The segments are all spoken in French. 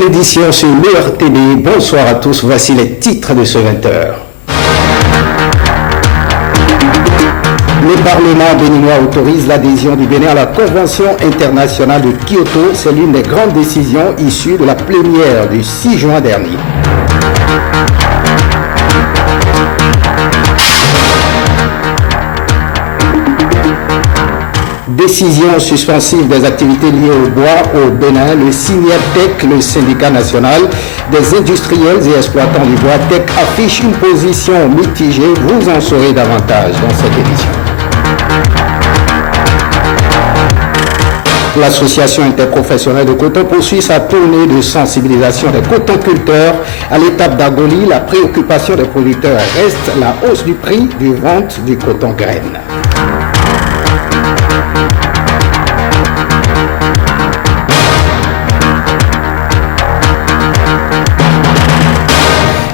nouvelle édition sur l'ERTB. Bonsoir à tous, voici les titres de ce 20h. Le Parlement béninois autorise l'adhésion du Bénin à la Convention internationale de Kyoto. C'est l'une des grandes décisions issues de la plénière du 6 juin dernier. Décision suspensive des activités liées au bois au Bénin. Le Signatec, le syndicat national des industriels et exploitants du bois TEC, affiche une position mitigée. Vous en saurez davantage dans cette édition. L'association interprofessionnelle de coton poursuit sa tournée de sensibilisation des cotonculteurs. À l'étape d'Agoli, la préoccupation des producteurs reste la hausse du prix de vente du coton graine.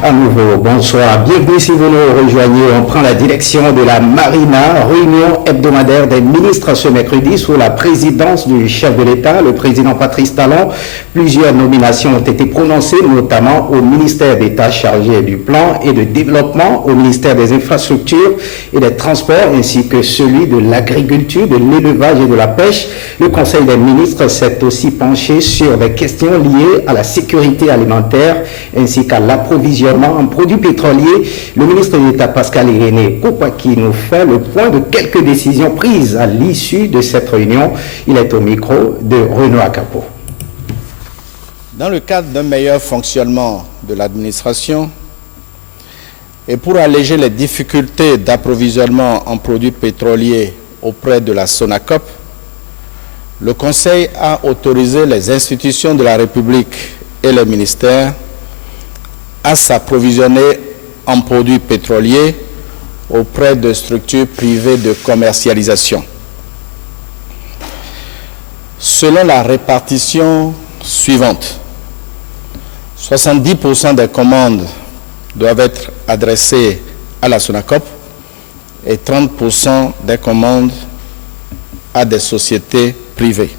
À nouveau, bonsoir, bienvenue si vous nous rejoignez. On prend la direction de la Marina, réunion hebdomadaire des ministres ce mercredi sous la présidence du chef de l'État, le président Patrice Talon. Plusieurs nominations ont été prononcées, notamment au ministère d'État chargé du plan et de développement, au ministère des infrastructures et des transports, ainsi que celui de l'agriculture, de l'élevage et de la pêche. Le Conseil des ministres s'est aussi penché sur des questions liées à la sécurité alimentaire ainsi qu'à l'approvisionnement en produits pétroliers. Le ministre d'État Pascal Irénée Koupaki nous fait le point de quelques décisions prises à l'issue de cette réunion. Il est au micro de Renaud Akapo. Dans le cadre d'un meilleur fonctionnement de l'administration et pour alléger les difficultés d'approvisionnement en produits pétroliers auprès de la SONACOP, le Conseil a autorisé les institutions de la République et les ministères à s'approvisionner en produits pétroliers auprès de structures privées de commercialisation. Selon la répartition suivante, 70% des commandes doivent être adressées à la SONACOP et 30% des commandes à des sociétés privées.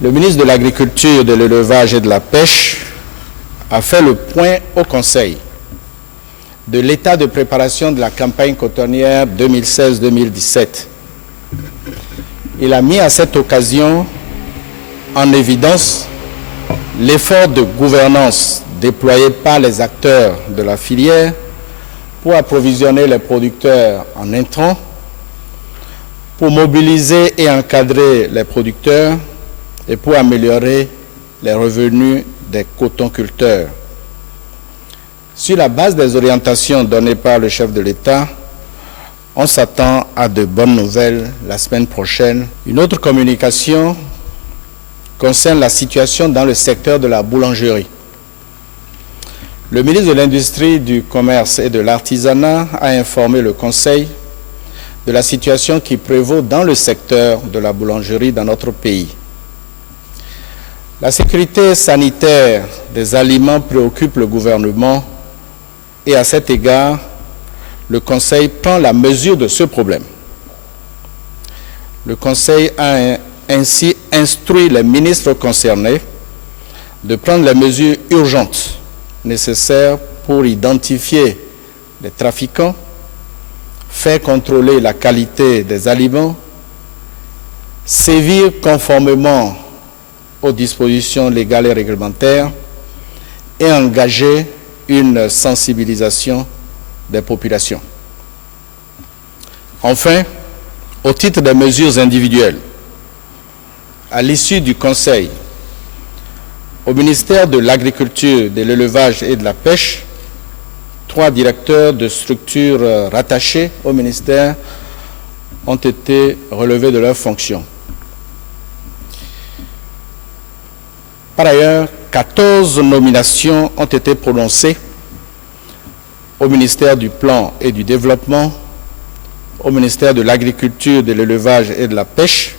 Le ministre de l'Agriculture, de l'Élevage et de la Pêche a fait le point au Conseil de l'état de préparation de la campagne cotonnière 2016-2017. Il a mis à cette occasion en évidence l'effort de gouvernance déployé par les acteurs de la filière pour approvisionner les producteurs en intrants, pour mobiliser et encadrer les producteurs et pour améliorer les revenus des cotonculteurs. Sur la base des orientations données par le chef de l'État, on s'attend à de bonnes nouvelles la semaine prochaine. Une autre communication concerne la situation dans le secteur de la boulangerie. Le ministre de l'Industrie, du Commerce et de l'Artisanat a informé le Conseil de la situation qui prévaut dans le secteur de la boulangerie dans notre pays. La sécurité sanitaire des aliments préoccupe le gouvernement et à cet égard, le Conseil prend la mesure de ce problème. Le Conseil a ainsi instruit les ministres concernés de prendre les mesures urgentes nécessaires pour identifier les trafiquants, faire contrôler la qualité des aliments, sévir conformément aux dispositions légales et réglementaires et engager une sensibilisation des populations. Enfin, au titre des mesures individuelles, à l'issue du Conseil, au ministère de l'Agriculture, de l'Élevage et de la Pêche, 3 directeurs de structures rattachés au ministère ont été relevés de leurs fonctions. Par ailleurs, 14 nominations ont été prononcées au ministère du Plan et du Développement, au ministère de l'Agriculture, de l'Élevage et de la Pêche,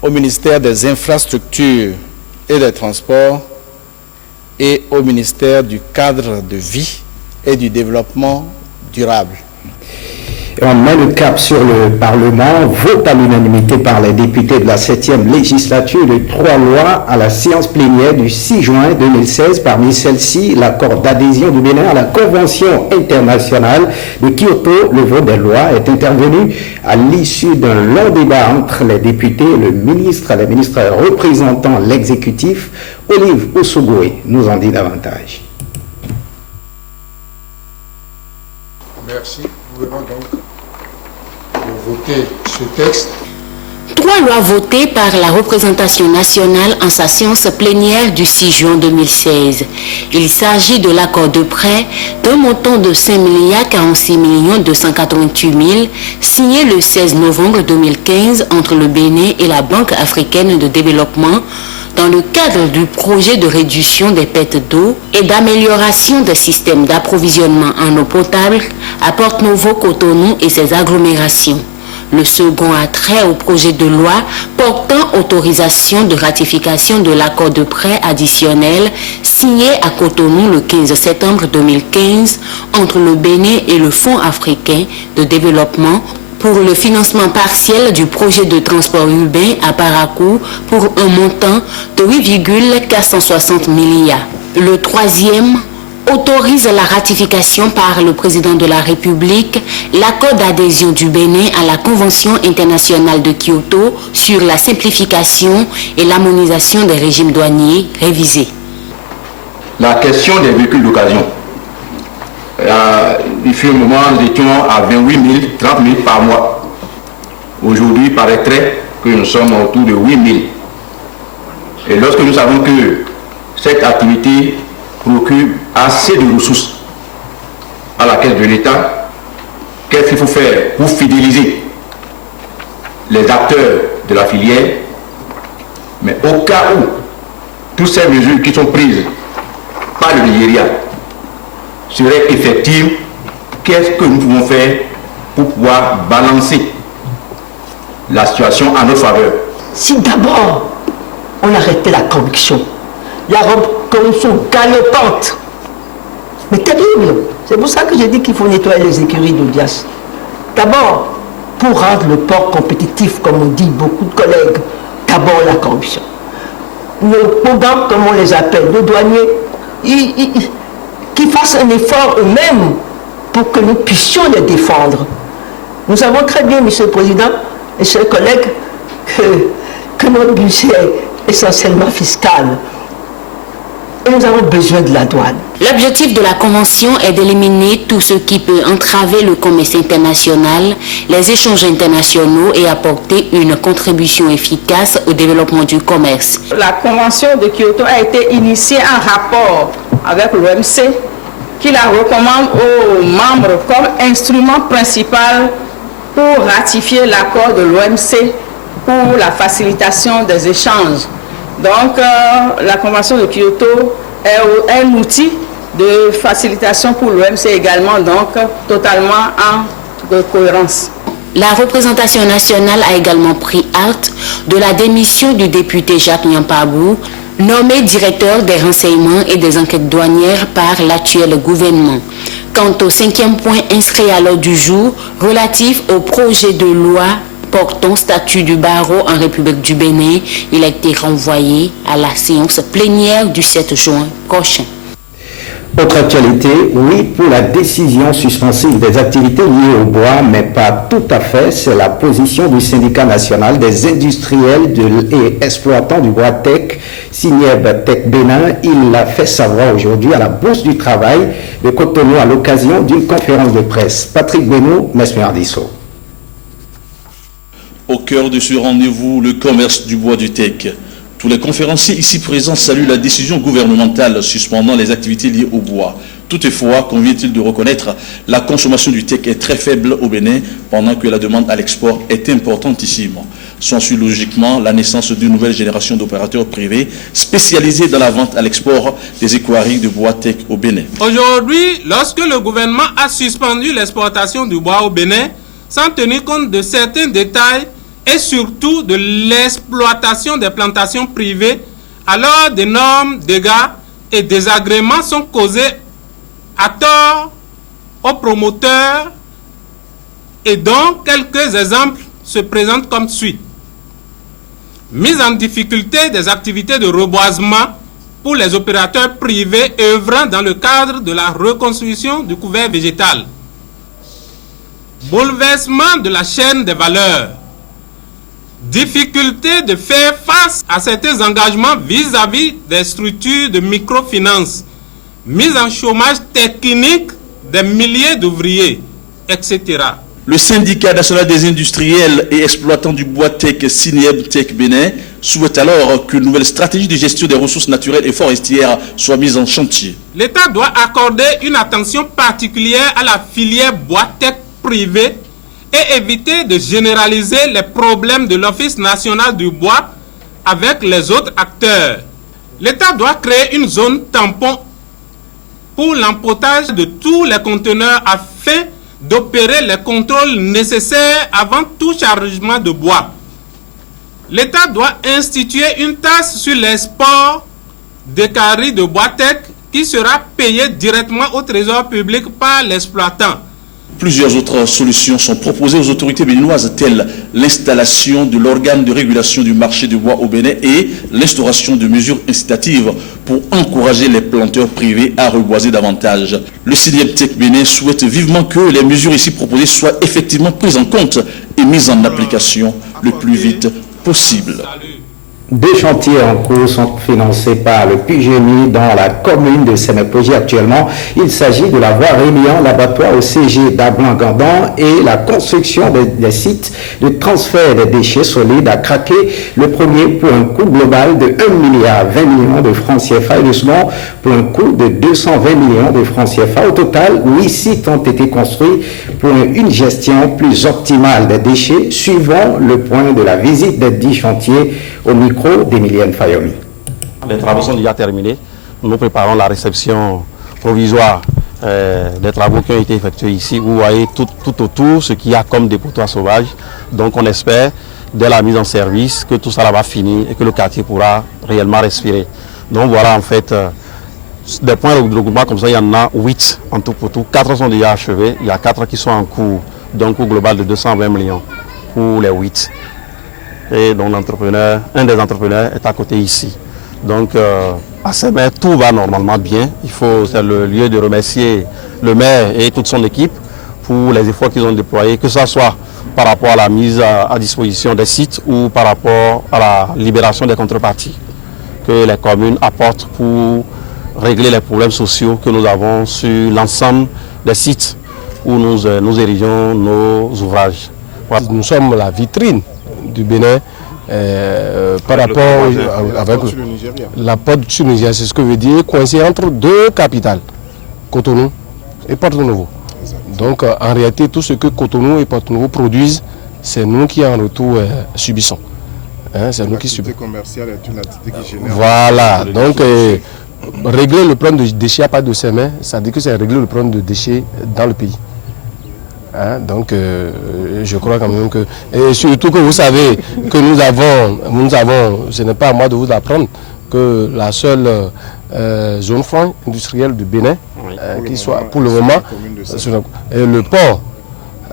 au ministère des Infrastructures et des Transports et au ministère du Cadre de Vie et du Développement durable. On met le cap sur le Parlement, vote à l'unanimité par les députés de la 7e législature de 3 lois à la séance plénière du 6 juin 2016. Parmi celles-ci, l'accord d'adhésion du Bénin à la Convention internationale de Kyoto. Le vote des lois est intervenu à l'issue d'un long débat entre les députés et les ministres représentant l'exécutif. Olive Ossogoué nous en dit davantage. Merci. Nous venons donc de voter ce texte. 3 lois votées par la représentation nationale en sa séance plénière du 6 juin 2016. Il s'agit de l'accord de prêt d'un montant de 5 46 288 000 signé le 16 novembre 2015 entre le Bénin et la Banque africaine de développement dans le cadre du projet de réduction des pertes d'eau et d'amélioration des systèmes d'approvisionnement en eau potable à Porte-Novo, Cotonou et ses agglomérations. Le second a trait au projet de loi portant autorisation de ratification de l'accord de prêt additionnel signé à Cotonou le 15 septembre 2015 entre le Bénin et le Fonds africain de développement pour le financement partiel du projet de transport urbain à Parakou pour un montant de 8,460 milliards. Le troisième autorise la ratification par le président de la République l'accord d'adhésion du Bénin à la Convention internationale de Kyoto sur la simplification et l'harmonisation des régimes douaniers révisés. La question des véhicules d'occasion. Il fut un moment, nous étions à 28 000, 30 000 par mois. Aujourd'hui, il paraîtrait que nous sommes autour de 8 000. Et lorsque nous savons que cette activité procure assez de ressources à la caisse de l'État, qu'est-ce qu'il faut faire pour fidéliser les acteurs de la filière? Mais au cas où toutes ces mesures qui sont prises par le Nigeria seraient effectives, qu'est-ce que nous pouvons faire pour pouvoir balancer la situation en notre faveur? Si d'abord on arrêtait la corruption, la corruption galopante, mais terrible, c'est pour ça que j'ai dit qu'il faut nettoyer les écuries d'audience. D'abord, pour rendre le port compétitif, comme on dit beaucoup de collègues, d'abord la corruption. Nos programmes, comme on les appelle, nos douaniers, qu'ils fassent un effort eux-mêmes pour que nous puissions les défendre. Nous savons très bien, Monsieur le Président et chers collègues, que notre budget est essentiellement fiscal. Et nous avons besoin de la douane. L'objectif de la Convention est d'éliminer tout ce qui peut entraver le commerce international, les échanges internationaux et apporter une contribution efficace au développement du commerce. La Convention de Kyoto a été initiée en rapport avec l'OMC, qui la recommande aux membres comme instrument principal pour ratifier l'accord de l'OMC pour la facilitation des échanges. Donc, la Convention de Kyoto est un outil de facilitation pour l'OMC également, donc totalement en cohérence. La représentation nationale a également pris acte de la démission du député Jacques Nyampabou, nommé directeur des renseignements et des enquêtes douanières par l'actuel gouvernement. Quant au 5e point inscrit à l'ordre du jour, relatif au projet de loi portant statut du barreau en République du Bénin, il a été renvoyé à la séance plénière du 7 juin prochain. Autre actualité, oui pour la décision suspensive des activités liées au bois, mais pas tout à fait. C'est la position du syndicat national des industriels et exploitants du bois tech, Signeb Tech Bénin. Il l'a fait savoir aujourd'hui à la Bourse du Travail de Cotonou à l'occasion d'une conférence de presse. Patrick Beno, Mesmerdisso. Au cœur de ce rendez-vous, le commerce du bois du tech. Tous les conférenciers ici présents saluent la décision gouvernementale suspendant les activités liées au bois. Toutefois, convient-il de reconnaître, la consommation du tech est très faible au Bénin, pendant que la demande à l'export est importantissime. S'ensuit logiquement la naissance d'une nouvelle génération d'opérateurs privés spécialisés dans la vente à l'export des équarries de bois tech au Bénin. Aujourd'hui, lorsque le gouvernement a suspendu l'exportation du bois au Bénin, sans tenir compte de certains détails et surtout de l'exploitation des plantations privées, alors d'énormes dégâts et désagréments sont causés à tort aux promoteurs et dont quelques exemples se présentent comme suit. Mise en difficulté des activités de reboisement pour les opérateurs privés œuvrant dans le cadre de la reconstruction du couvert végétal. Bouleversement de la chaîne des valeurs. Difficulté de faire face à certains engagements vis-à-vis des structures de microfinance. Mise en chômage technique des milliers d'ouvriers, etc. Le syndicat national des industriels et exploitants du bois tech Sinieb Tech Bénin souhaite alors qu'une nouvelle stratégie de gestion des ressources naturelles et forestières soit mise en chantier. L'État doit accorder une attention particulière à la filière bois tech privée et éviter de généraliser les problèmes de l'Office national du bois avec les autres acteurs. L'État doit créer une zone tampon pour l'emportage de tous les conteneurs afin d'opérer les contrôles nécessaires avant tout chargement de bois. L'État doit instituer une taxe sur l'export des carrés de bois tech qui sera payée directement au trésor public par l'exploitant. Plusieurs autres solutions sont proposées aux autorités béninoises, telles l'installation de l'organe de régulation du marché du bois au Bénin et l'instauration de mesures incitatives pour encourager les planteurs privés à reboiser davantage. Le Sinieb Tech Bénin souhaite vivement que les mesures ici proposées soient effectivement prises en compte et mises en application le plus vite possible. Deux chantiers en cours sont financés par le PUGEMI dans la commune de Sémépoji actuellement. Il s'agit de la voie reliant l'abattoir au CG d'Ablan-Gandan et la construction des sites de transfert des déchets solides à Craqué. Le premier pour un coût global de 1,20 milliard de francs CFA et le second pour un coût de 220 millions de francs CFA. Au total, 8 sites ont été construits pour une gestion plus optimale des déchets, suivant le point de la visite des 10 chantiers au micro d'Emilienne Fayomi. Les travaux sont déjà terminés. Nous préparons la réception provisoire des travaux qui ont été effectués ici. Vous voyez tout autour ce qu'il y a comme dépotoir sauvage. Donc on espère, dès la mise en service, que tout ça va finir et que le quartier pourra réellement respirer. Donc voilà en fait, des points de regroupement comme ça, il y en a 8 en tout pour tout. 4 sont déjà achevés, il y a 4 qui sont en cours, d'un coût global de 220 millions pour les 8. Et donc un des entrepreneurs est à côté ici. Donc à Sémé, tout va normalement bien. C'est le lieu de remercier le maire et toute son équipe pour les efforts qu'ils ont déployés, que ce soit par rapport à la mise à disposition des sites ou par rapport à la libération des contreparties que les communes apportent pour régler les problèmes sociaux que nous avons sur l'ensemble des sites où nous érigeons nos ouvrages. Voilà. Nous sommes la vitrine du Bénin par rapport avec la porte sur le Nigeria, c'est ce que veut dire coincé entre deux capitales, Cotonou et Porto-Novo. Donc en réalité tout ce que Cotonou et Porto-Novo produisent, c'est nous qui en retour subissons. C'est nous qui subissons. Commerciale est une activité qui génère. Voilà, donc régler le problème de déchets à pas de ses mains, ça veut dire que c'est régler le problème de déchets dans le pays. Donc je crois quand même que, et surtout que vous savez que nous avons, ce n'est pas à moi de vous apprendre, que la seule zone franc industrielle du Bénin, qui soit pour le moment, et le port,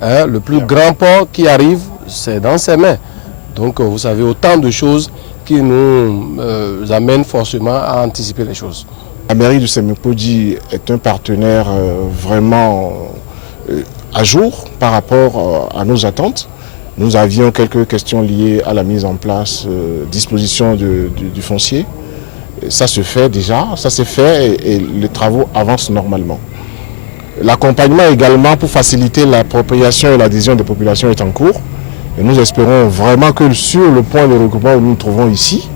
le plus grand port qui arrive, c'est dans ses mains. Donc vous savez, autant de choses qui nous amènent forcément à anticiper les choses. La mairie de Sémépoji est un partenaire vraiment à jour par rapport à nos attentes. Nous avions quelques questions liées à la mise en place, disposition du foncier. Ça se fait déjà, ça s'est fait et les travaux avancent normalement. L'accompagnement également pour faciliter l'appropriation et l'adhésion des populations est en cours. Et nous espérons vraiment que sur le point de regroupement où nous nous trouvons ici,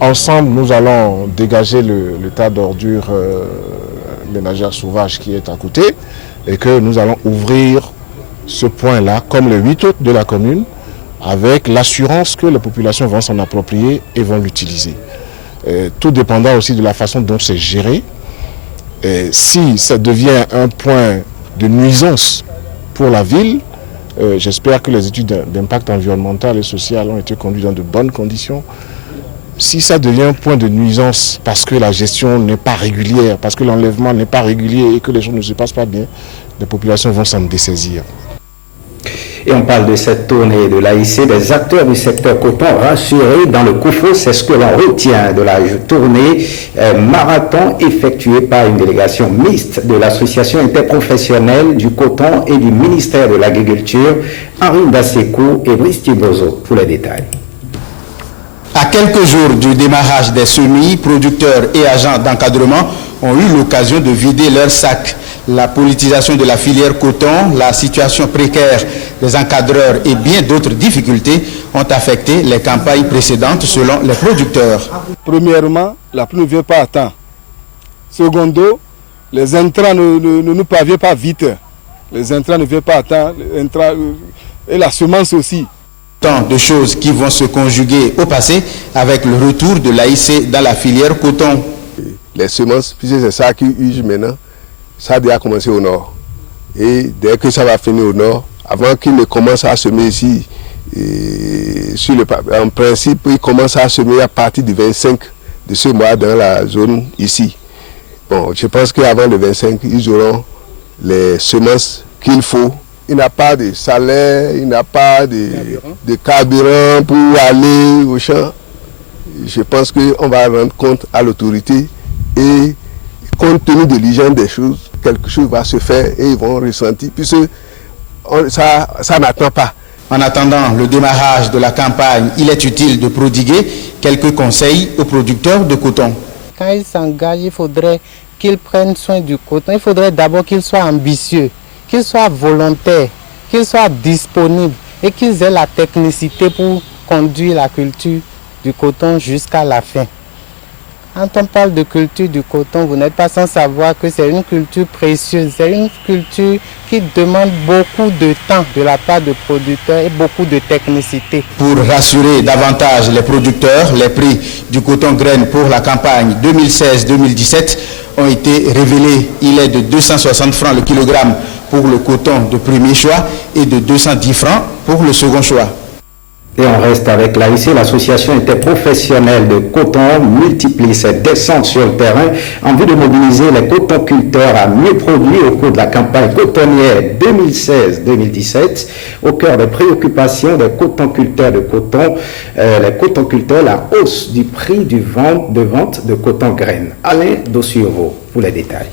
ensemble nous allons dégager le tas d'ordures ménagères sauvages qui est à côté et que nous allons ouvrir ce point-là comme les 8 autres de la commune avec l'assurance que les populations vont s'en approprier et vont l'utiliser. Tout dépendant aussi de la façon dont c'est géré. Et si ça devient un point de nuisance pour la ville, j'espère que les études d'impact environnemental et social ont été conduites dans de bonnes conditions. Si ça devient un point de nuisance parce que la gestion n'est pas régulière, parce que l'enlèvement n'est pas régulier et que les choses ne se passent pas bien, les populations vont s'en dessaisir. Et on parle de cette tournée de l'AIC, des acteurs du secteur coton rassurés dans le COFO. C'est ce que l'on retient de la tournée marathon effectuée par une délégation mixte de l'association interprofessionnelle du coton et du ministère de l'Agriculture, Henri Daseko et Brice Thibozo, pour les détails. À quelques jours du démarrage des semis, producteurs et agents d'encadrement ont eu l'occasion de vider leurs sacs. La politisation de la filière coton, la situation précaire des encadreurs et bien d'autres difficultés ont affecté les campagnes précédentes selon les producteurs. Premièrement, la pluie ne vient pas à temps. Secondo, les intrants ne nous parviennent pas vite. Les intrants ne viennent pas à temps. Et la semence aussi. Tant de choses qui vont se conjuguer au passé avec le retour de l'AIC dans la filière coton. Les semences, puisque c'est ça qui use maintenant, ça a déjà commencé au nord. Et dès que ça va finir au nord, avant qu'il ne commence à semer ici, en principe, il commence à semer à partir du 25 de ce mois dans la zone ici. Bon, je pense qu'avant le 25, ils auront les semences qu'il faut. Il n'a pas de salaire, il n'a pas de carburant pour aller au champ. Je pense qu'on va rendre compte à l'autorité et compte tenu de l'hygiène des choses, quelque chose va se faire et ils vont ressentir, puisque ça n'attend pas. En attendant le démarrage de la campagne, il est utile de prodiguer quelques conseils aux producteurs de coton. Quand ils s'engagent, il faudrait qu'ils prennent soin du coton. Il faudrait d'abord qu'ils soient ambitieux, qu'ils soient volontaires, qu'ils soient disponibles et qu'ils aient la technicité pour conduire la culture du coton jusqu'à la fin. Quand on parle de culture du coton, vous n'êtes pas sans savoir que c'est une culture précieuse, c'est une culture qui demande beaucoup de temps de la part de producteurs et beaucoup de technicité. Pour rassurer davantage les producteurs, les prix du coton graine pour la campagne 2016-2017 ont été révélés. Il est de 260 francs le kilogramme pour le coton de premier choix et de 210 francs pour le second choix. Et on reste avec l'AIC, l'association interprofessionnelle de coton multiplie ses descentes sur le terrain en vue de mobiliser les cotonculteurs à mieux produire au cours de la campagne cotonnière 2016-2017. Au cœur des préoccupations des cotonculteurs de coton, les cotonculteurs, la hausse du prix de vente de coton graines. Alain Dossureau pour les détails.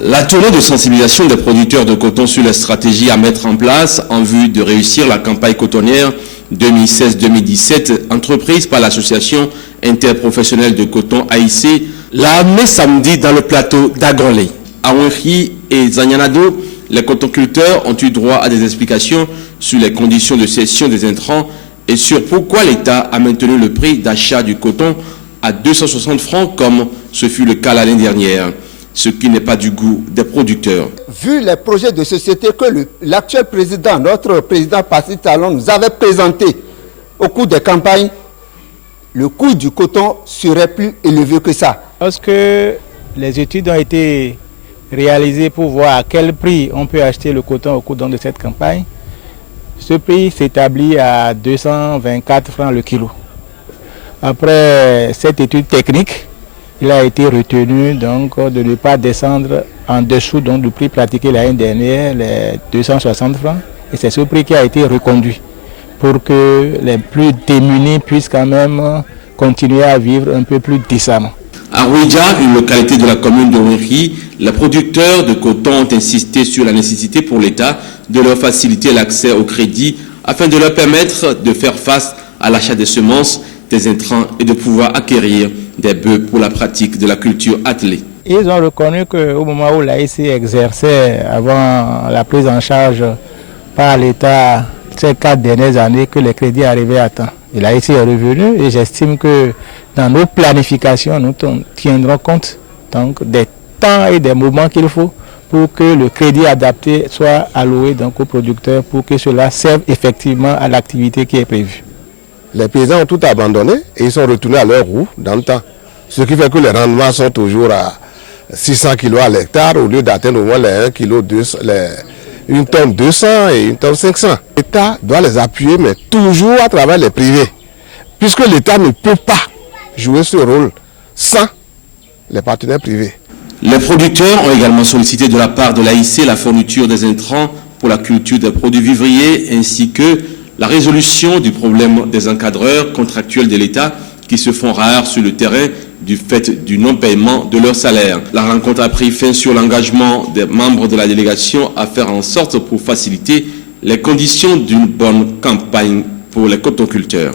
La tournée de sensibilisation des producteurs de coton sur les stratégies à mettre en place en vue de réussir la campagne cotonnière 2016-2017, entreprise par l'association interprofessionnelle de coton AIC, l'a amené samedi dans le plateau d'Agronlé. À Wenri et Zanyanado, les cotonculteurs ont eu droit à des explications sur les conditions de cession des intrants et sur pourquoi l'État a maintenu le prix d'achat du coton à 260 francs comme ce fut le cas l'année dernière, ce qui n'est pas du goût des producteurs. Vu les projets de société que l'actuel président, notre président Patrice Talon, nous avait présenté au cours des campagnes, le coût du coton serait plus élevé que ça. Lorsque les études ont été réalisées pour voir à quel prix on peut acheter le coton au cours de cette campagne, ce prix s'établit à 224 francs le kilo. Après cette étude technique, il a été retenu donc de ne pas descendre en dessous donc, du prix pratiqué l'année dernière, les 260 francs. Et c'est ce prix qui a été reconduit pour que les plus démunis puissent quand même continuer à vivre un peu plus décemment. À Ouidja, une localité de la commune de Wenri, les producteurs de coton ont insisté sur la nécessité pour l'État de leur faciliter l'accès au crédit afin de leur permettre de faire face à l'achat des semences, des intrants et de pouvoir acquérir des bœufs pour la pratique de la culture attelée. Ils ont reconnu qu'au moment où l'AIC exerçait, avant la prise en charge par l'État, ces 4 dernières années, que les crédits arrivaient à temps. Et l'AIC est revenu et j'estime que dans nos planifications, nous tiendrons compte donc, des temps et des moments qu'il faut pour que le crédit adapté soit alloué donc, aux producteurs pour que cela serve effectivement à l'activité qui est prévue. Les paysans ont tout abandonné et ils sont retournés à leur roue dans le temps. Ce qui fait que les rendements sont toujours à 600 kg à l'hectare au lieu d'atteindre au moins les 1 kg, une tonne 200 et une tonne 500. L'État doit les appuyer, mais toujours à travers les privés. Puisque l'État ne peut pas jouer ce rôle sans les partenaires privés. Les producteurs ont également sollicité de la part de l'AIC la fourniture des intrants pour pour la culture des produits vivriers ainsi que la résolution du problème des encadreurs contractuels de l'État qui se font rares sur le terrain du fait du non-paiement de leur salaire. La rencontre a pris fin sur l'engagement des membres de la délégation à faire en sorte pour faciliter les conditions d'une bonne campagne pour les cotoculteurs.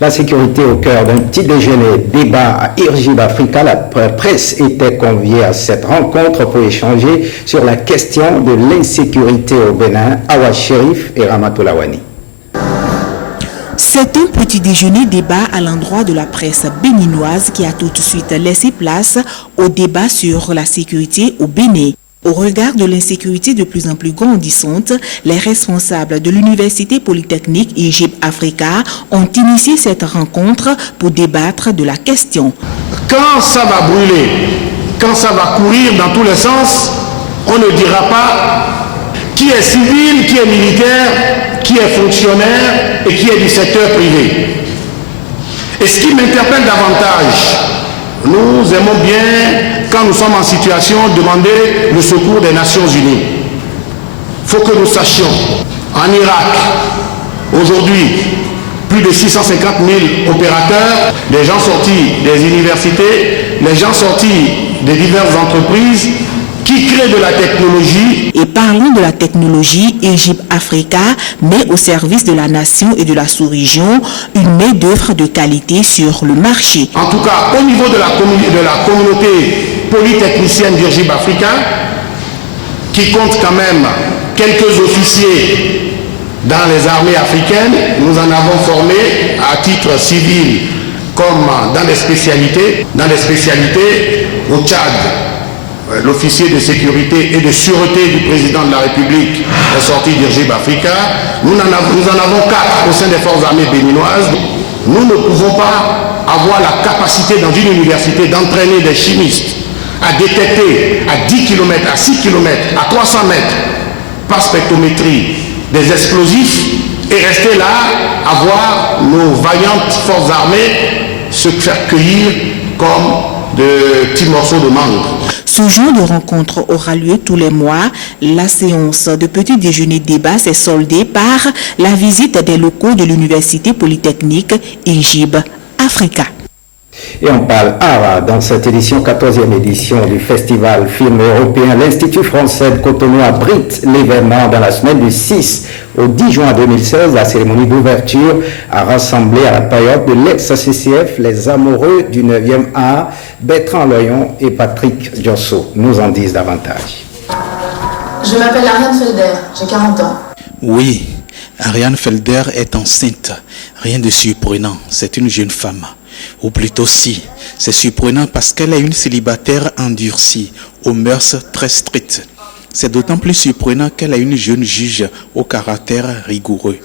La sécurité au cœur d'un petit déjeuner débat à Irgib Africa. La presse était conviée à cette rencontre pour échanger sur la question de l'insécurité au Bénin. Awa Sherif et Ramatou Lawani. C'est un petit déjeuner débat à l'endroit de la presse béninoise qui a tout de suite laissé place au débat sur la sécurité au Bénin. Au regard de l'insécurité de plus en plus grandissante, les responsables de l'Université Polytechnique Irgib Africa ont initié cette rencontre pour débattre de la question. Quand ça va brûler, quand ça va courir dans tous les sens, on ne dira pas qui est civil, qui est militaire, qui est fonctionnaire et qui est du secteur privé. Et ce qui m'interpelle davantage, nous aimons bien, quand nous sommes en situation, demander le secours des Nations Unies. Il faut que nous sachions, en Irak, aujourd'hui, plus de 650 000 opérateurs, les gens sortis des universités, les gens sortis des diverses entreprises, qui crée de la technologie. Et parlant de la technologie, Irgib Africa met au service de la nation et de la sous-région une main-d'œuvre de qualité sur le marché. En tout cas, au niveau de la communauté polytechnicienne d'Irgib Africa, qui compte quand même quelques officiers dans les armées africaines, nous en avons formé à titre civil comme dans les spécialités. Au Tchad, l'officier de sécurité et de sûreté du président de la République est sorti d'Irgib Africa. Nous en avons 4 au sein des forces armées béninoises. Nous ne pouvons pas avoir la capacité dans une université d'entraîner des chimistes à détecter à 10 km, à 6 km, à 300 mètres par spectrométrie des explosifs et rester là à voir nos vaillantes forces armées se faire cueillir comme de petits morceaux de mangue. Ce genre de rencontre aura lieu tous les mois. La séance de petit déjeuner débat s'est soldée par la visite des locaux de l'Université Polytechnique Irgib Africa. Et on parle art dans cette édition, 14e édition du Festival Film Européen. L'Institut français de Cotonou abrite l'événement dans la semaine du 6 au 10 juin 2016. La cérémonie d'ouverture a rassemblé à la période de l'ex-CCF les amoureux du 9e art, Bertrand Loyon et Patrick Diosso nous en disent davantage. Je m'appelle Ariane Felder, j'ai 40 ans. Oui, Ariane Felder est enceinte. Rien de surprenant, c'est une jeune femme. Ou plutôt si, c'est surprenant parce qu'elle est une célibataire endurcie, aux mœurs très strictes. C'est d'autant plus surprenant qu'elle est une jeune juge au caractère rigoureux.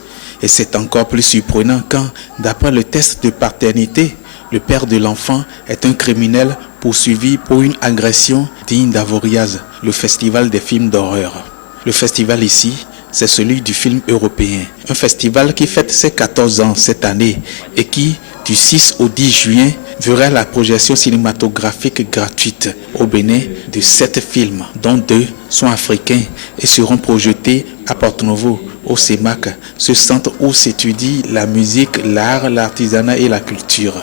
Et c'est encore plus surprenant quand, d'après le test de paternité, le père de l'enfant est un criminel poursuivi pour une agression digne d'Avoriaz, le festival des films d'horreur. Le festival ici, c'est celui du film européen. Un festival qui fête ses 14 ans cette année et qui, du 6 au 10 juin, verra la projection cinématographique gratuite au Bénin de 7 films, dont 2 sont africains et seront projetés à Porto Novo, au CEMAC, ce centre où s'étudie la musique, l'art, l'artisanat et la culture.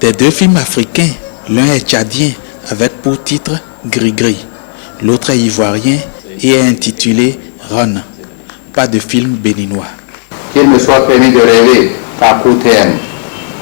Des 2 films africains, l'un est tchadien avec pour titre Gris-Gris, l'autre est ivoirien et est intitulé Ron. Pas de film béninois. Qu'il me soit permis de rêver qu'à court terme,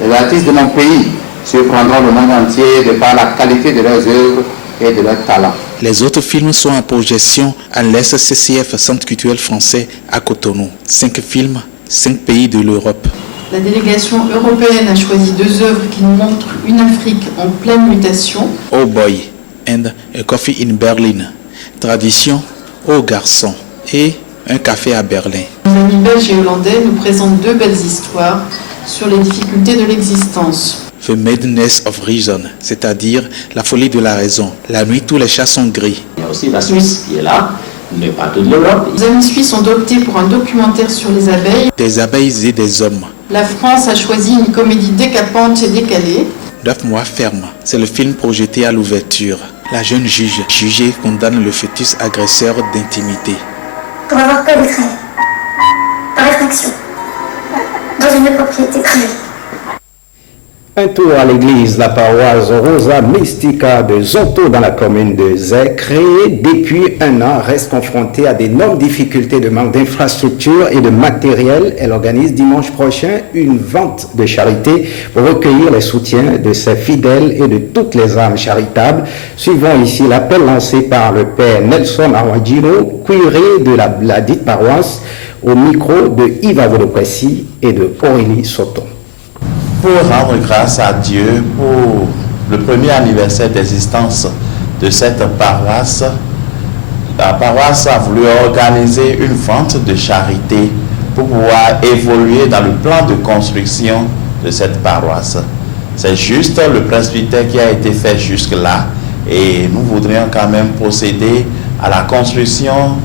les artistes de mon pays surprendront le monde entier de par la qualité de leurs œuvres et de leurs talents. Les autres films sont en projection à l'SCCF, Centre culturel français à Cotonou. 5 films, 5 pays de l'Europe. La délégation européenne a choisi 2 œuvres qui nous montrent une Afrique en pleine mutation. Oh Boy and a Coffee in Berlin. Tradition, Oh Garçon et Un café à Berlin. Nos amis belges et hollandais nous présentent 2 belles histoires sur les difficultés de l'existence. The Madness of Reason, c'est-à-dire la folie de la raison. La nuit, tous les chats sont gris. Il y a aussi la Suisse qui est là, mais pas toute l'Europe. Les amis suisses ont opté pour un documentaire sur les abeilles. Des abeilles et des hommes. La France a choisi une comédie décapante et décalée. 9 mois ferme, c'est le film projeté à l'ouverture. La jeune juge jugée condamne le fœtus agresseur d'intimité. pour avoir peur d'être par effraction dans une propriété privée. Un tour à l'église, la paroisse Rosa Mystica de Zonto dans la commune de Zé, créée depuis un an, reste confrontée à d'énormes difficultés de manque d'infrastructures et de matériel. Elle organise dimanche prochain une vente de charité pour recueillir les soutiens de ses fidèles et de toutes les âmes charitables. Suivons ici l'appel lancé par le père Nelson Arwagino, curé de la dite paroisse, au micro de Yves Avodokwesi et de Aurélie Soto. Pour rendre grâce à Dieu pour le premier anniversaire d'existence de cette paroisse, la paroisse a voulu organiser une vente de charité pour pouvoir évoluer dans le plan de construction de cette paroisse. C'est juste le presbytère qui a été fait jusque-là et nous voudrions quand même procéder à la construction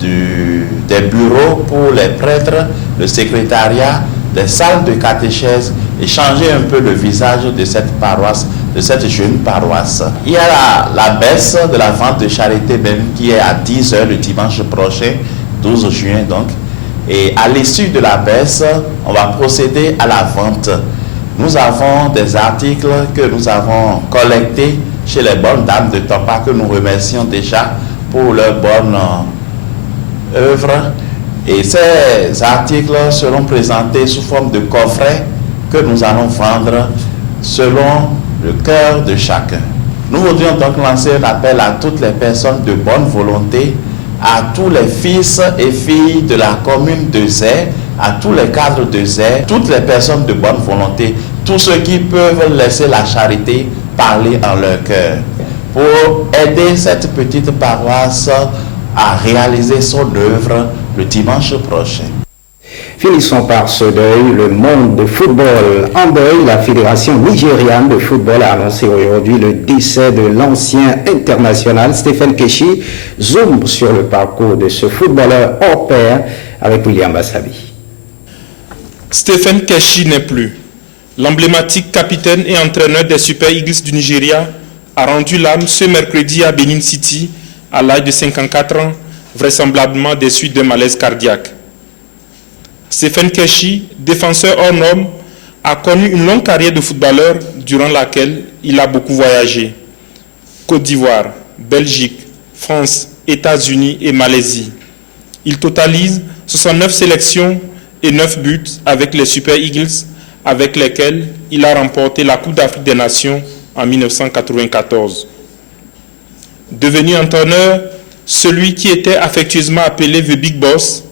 des bureaux pour les prêtres, le secrétariat, des salles de catéchèse et changer un peu le visage de cette paroisse, de cette jeune paroisse. Il y a la baisse de la vente de charité même qui est à 10h le dimanche prochain, 12 juin donc. Et à l'issue de la baisse, on va procéder à la vente. Nous avons des articles que nous avons collectés chez les bonnes dames de Topa que nous remercions déjà pour leur bonne œuvre. Et ces articles seront présentés sous forme de coffrets que nous allons vendre selon le cœur de chacun. Nous voudrions donc lancer un appel à toutes les personnes de bonne volonté, à tous les fils et filles de la commune de Zé, à tous les cadres de Zé, toutes les personnes de bonne volonté, tous ceux qui peuvent laisser la charité parler en leur cœur, pour aider cette petite paroisse à réaliser son œuvre le dimanche prochain. Finissons par ce deuil, le monde de football. En deuil, la Fédération nigériane de football a annoncé aujourd'hui le décès de l'ancien international Stephen Keshi. Zoom sur le parcours de ce footballeur hors pair avec William Bassabi. Stephen Keshi n'est plus. L'emblématique capitaine et entraîneur des Super Eagles du Nigeria a rendu l'âme ce mercredi à Benin City à l'âge de 54 ans, vraisemblablement des suites d'un malaise cardiaque. Stephen Keshi, défenseur hors norme, a connu une longue carrière de footballeur durant laquelle il a beaucoup voyagé. Côte d'Ivoire, Belgique, France, États-Unis et Malaisie. Il totalise 69 sélections et 9 buts avec les Super Eagles, avec lesquels il a remporté la Coupe d'Afrique des Nations en 1994. Devenu entraîneur, celui qui était affectueusement appelé The Big Boss,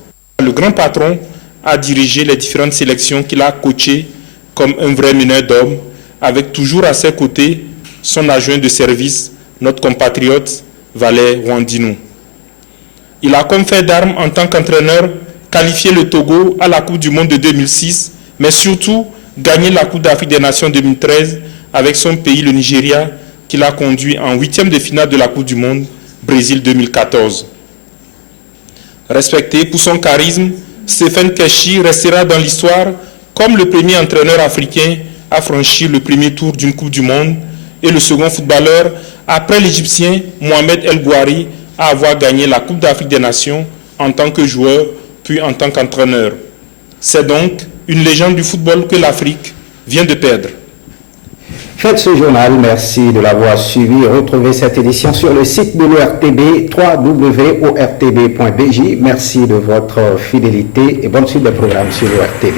le grand patron, a dirigé les différentes sélections qu'il a coachées comme un vrai meneur d'hommes, avec toujours à ses côtés son adjoint de service, notre compatriote Valère Wandinou. Il a comme fait d'armes en tant qu'entraîneur qualifié le Togo à la Coupe du Monde de 2006, mais surtout gagné la Coupe d'Afrique des Nations 2013 avec son pays, le Nigeria, qu'il a conduit en 8e de finale de la Coupe du Monde, Brésil 2014. Respecté pour son charisme, Stephen Keshi restera dans l'histoire comme le premier entraîneur africain à franchir le premier tour d'une Coupe du Monde et le second footballeur après l'Égyptien Mohamed El Gouari à avoir gagné la Coupe d'Afrique des Nations en tant que joueur puis en tant qu'entraîneur. C'est donc une légende du football que l'Afrique vient de perdre. Faites ce journal, merci de l'avoir suivi. Retrouvez cette édition sur le site de l'ORTB, www.ortb.bj. Merci de votre fidélité et bonne suite de programme sur l'ORTB.